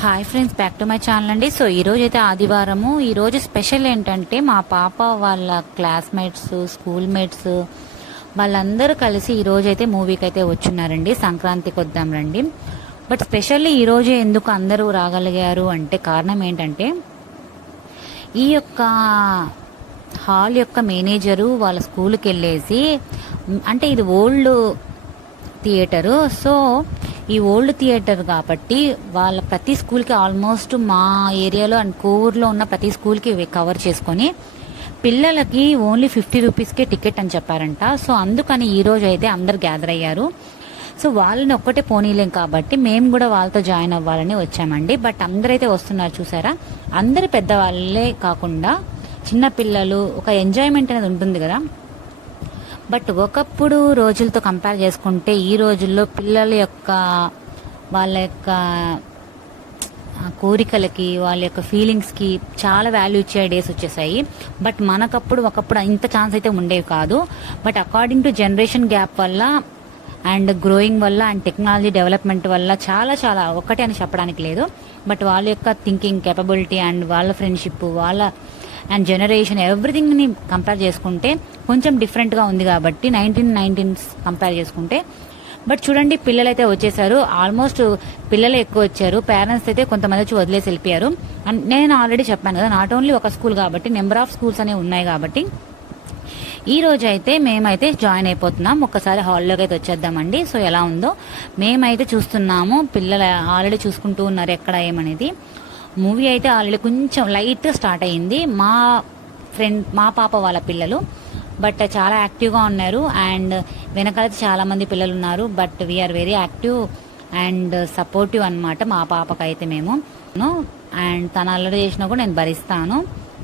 Hi friends, back to my channel అండి. So ఈరోజు అయితే ఆదివారము. ఈరోజు స్పెషల్ ఏంటంటే మా పాప వాళ్ళ క్లాస్మేట్స్, స్కూల్ మేట్స్ వాళ్ళందరూ కలిసి ఈరోజు అయితే మూవీకి అయితే వచ్చున్నారండి. సంక్రాంతికి వద్దాం రండి. బట్ స్పెషల్లీ ఈరోజు ఎందుకు అందరూ రాగలిగారు అంటే కారణం ఏంటంటే ఈ యొక్క హాల్ యొక్క మేనేజరు వాళ్ళ స్కూల్కి వెళ్ళేసి, అంటే ఇది ఓల్డ్ థియేటరు. సో ఈ ఓల్డ్ థియేటర్ కాబట్టి వాళ్ళ ప్రతి స్కూల్కి ఆల్మోస్ట్ మా ఏరియాలో అండ్ కోవూరులో ఉన్న ప్రతి స్కూల్కి కవర్ చేసుకొని పిల్లలకి ఓన్లీ 50 రూపీస్కే టికెట్ అని చెప్పారంట. సో అందుకని ఈ రోజు అయితే అందరు గ్యాదర్ అయ్యారు. సో వాళ్ళని ఒక్కటే పోనీలేం కాబట్టి మేము కూడా వాళ్ళతో జాయిన్ అవ్వాలని వచ్చామండి. బట్ అందరైతే వస్తున్నారు చూసారా. అందరు పెద్దవాళ్ళే కాకుండా చిన్న పిల్లలు, ఒక ఎంజాయ్మెంట్ అనేది ఉంటుంది కదా. బట్ ఒకప్పుడు రోజులతో కంపేర్ చేసుకుంటే ఈ రోజుల్లో పిల్లల యొక్క వాళ్ళ యొక్క కోరికలకి, వాళ్ళ యొక్క ఫీలింగ్స్కి చాలా వాల్యూ ఇచ్చే డేస్ వచ్చేసాయి. బట్ మనకప్పుడు ఒకప్పుడు ఇంత ఛాన్స్ అయితే ఉండేవి కాదు. But according to generation gap వల్ల అండ్ గ్రోయింగ్ వల్ల అండ్ టెక్నాలజీ డెవలప్మెంట్ వల్ల చాలా చాలా ఒక్కటే అని చెప్పడానికి లేదు. బట్ వాళ్ళ యొక్క థింకింగ్ కేపబిలిటీ అండ్ వాళ్ళ ఫ్రెండ్షిప్, వాళ్ళ అండ్ జనరేషన్ ఎవ్రీథింగ్ని కంపేర్ చేసుకుంటే కొంచెం డిఫరెంట్గా ఉంది కాబట్టి 1919 కంపేర్ చేసుకుంటే. బట్ చూడండి, పిల్లలు అయితే వచ్చేసారు. ఆల్మోస్ట్ పిల్లలు ఎక్కువ వచ్చారు. పేరెంట్స్ అయితే కొంతమంది వచ్చి వదిలేసి వెళ్ళిపోయారు. అండ్ నేను ఆల్రెడీ చెప్పాను కదా, నాట్ ఓన్లీ ఒక స్కూల్ కాబట్టి నెంబర్ ఆఫ్ స్కూల్స్ అనేవి ఉన్నాయి కాబట్టి ఈ రోజు అయితే మేమైతే జాయిన్ అయిపోతున్నాం. ఒక్కసారి హాల్లోకి అయితే వచ్చేద్దామండి. సో ఎలా ఉందో మేమైతే చూస్తున్నాము. పిల్లలు ఆల్రెడీ చూసుకుంటూ ఉన్నారు ఎక్కడ ఏమనేది. మూవీ అయితే ఆల్రెడీ కొంచెం లైట్ స్టార్ట్ అయ్యింది. మా పాప వాళ్ళ పిల్లలు బట్ చాలా యాక్టివ్గా ఉన్నారు. అండ్ వెనకాలైతే చాలా మంది పిల్లలు ఉన్నారు. But we're very active and supportive అనమాట మా పాపకైతే మేము. అండ్ తను అల్లరి చేసినా కూడా నేను భరిస్తాను.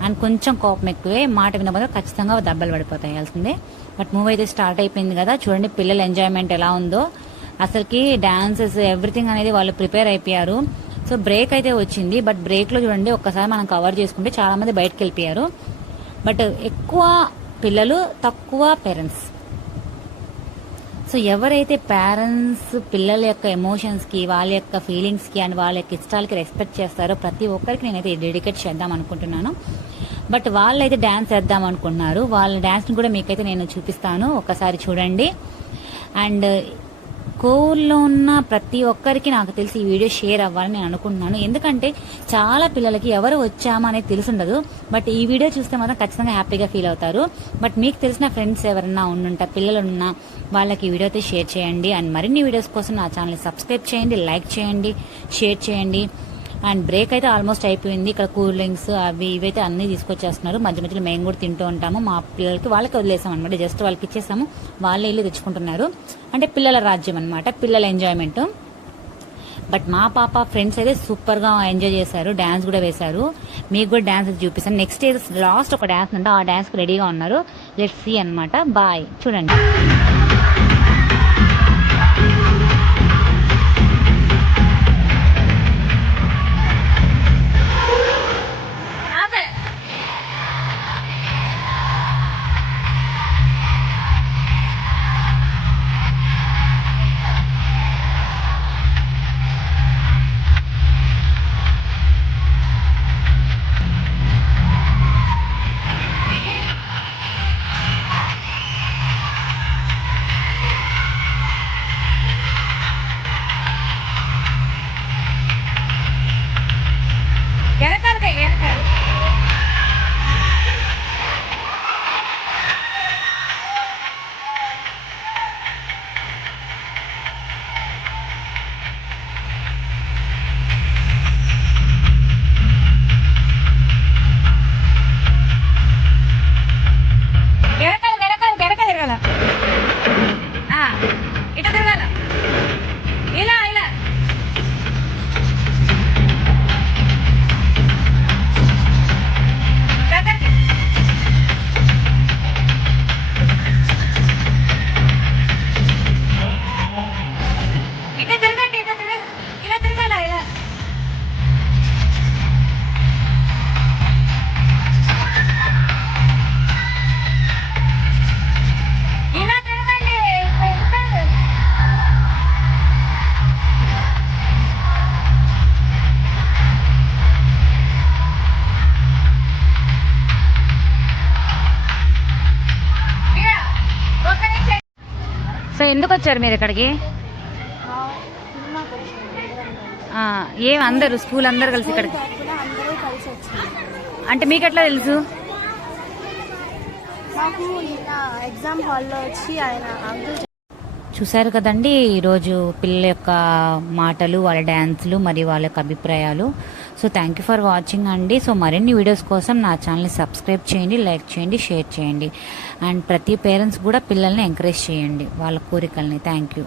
అండ్ కొంచెం కోపం ఎక్కువే, మాట వినకపోతే ఖచ్చితంగా దెబ్బలు పడిపోతాయాల్సిందే. బట్ మూవీ అయితే స్టార్ట్ అయిపోయింది కదా. చూడండి పిల్లల ఎంజాయ్మెంట్ ఎలా ఉందో. అసలుకి డాన్సెస్ ఎవ్రీథింగ్ అనేది వాళ్ళు ప్రిపేర్ అయిపోయారు. సో బ్రేక్ అయితే వచ్చింది. బట్ బ్రేక్లో చూడండి ఒక్కసారి మనం కవర్ చేసుకుంటే చాలా మంది బయటకు వెళ్ళిపోయారు. బట్ ఎక్కువ పిల్లలు, తక్కువ పేరెంట్స్. సో ఎవరైతే పేరెంట్స్ పిల్లల యొక్క ఎమోషన్స్కి, వాళ్ళ యొక్క ఫీలింగ్స్కి అండ్ వాళ్ళ యొక్క ఇష్టాలకి రెస్పెక్ట్ చేస్తారో ప్రతి ఒక్కరికి నేనైతే డెడికేట్ చేద్దాం అనుకుంటున్నాను. బట్ వాళ్ళైతే డ్యాన్స్ వేద్దాం అనుకుంటున్నారు. వాళ్ళ డ్యాన్స్ని కూడా మీకైతే నేను చూపిస్తాను, ఒకసారి చూడండి. అండ్ కోవూరులో ఉన్న ప్రతి ఒక్కరికి నాకు తెలిసి ఈ వీడియో షేర్ అవ్వాలని నేను అనుకుంటున్నాను. ఎందుకంటే చాలా పిల్లలకి ఎవరు వచ్చామా అనేది తెలుసుండదు. బట్ ఈ వీడియో చూస్తే మాత్రం ఖచ్చితంగా హ్యాపీగా ఫీల్ అవుతారు. బట్ మీకు తెలిసిన ఫ్రెండ్స్ ఎవరన్నా ఉండుంటే, పిల్లలు ఉన్నా వాళ్ళకి ఈ వీడియో అయితే షేర్ చేయండి. అండ్ మరిన్ని వీడియోస్ కోసం నా ఛానల్ని సబ్స్క్రైబ్ చేయండి, లైక్ చేయండి, షేర్ చేయండి. అండ్ బ్రేక్ అయితే ఆల్మోస్ట్ అయిపోయింది. ఇక్కడ కూల్ డ్రింక్స్ అవి ఇవైతే అన్నీ తీసుకొచ్చేస్తున్నారు. మధ్య మధ్యలో మేము కూడా తింటూ ఉంటాము. మా పిల్లలకి వాళ్ళకి వదిలేసాం అనమాట. జస్ట్ వాళ్ళకి ఇచ్చేసాము, వాళ్ళే ఇల్లు తెచ్చుకుంటున్నారు. అంటే పిల్లల రాజ్యం అనమాట, పిల్లల ఎంజాయ్మెంట్. బట్ మా పాప ఫ్రెండ్స్ అయితే సూపర్గా ఎంజాయ్ చేశారు, డ్యాన్స్ కూడా వేశారు. మీకు కూడా డ్యాన్స్ అయితే చూపిస్తాను. నెక్స్ట్ లాస్ట్ ఒక డ్యాన్స్ అంటే ఆ డ్యాన్స్కి రెడీగా ఉన్నారు. లెట్స్ సీ అనమాట. బాయ్, చూడండి. సో ఎందుకు వచ్చారు మీరు ఇక్కడికి? ఏం అందరు స్కూల్ అందరు కలిసి ఇక్కడికి అంటే మీకు ఎట్లా తెలుసు? ఎగ్జామ్ హాల్లో వచ్చి ఆయన చూశారు కదండి ఈరోజు పిల్లల యొక్క మాటలు, వాళ్ళ డ్యాన్స్లు మరియు వాళ్ళ యొక్క అభిప్రాయాలు. So thank you for watching అండి. సో మరిన్ని వీడియోస్ కోసం నా ఛానల్ని సబ్స్క్రైబ్ చేయండి, లైక్ చేయండి, షేర్ చేయండి. అండ్ ప్రతి పేరెంట్స్ కూడా పిల్లల్ని ఎంకరేజ్ చేయండి వాళ్ళ కోరికల్ని. Thank you.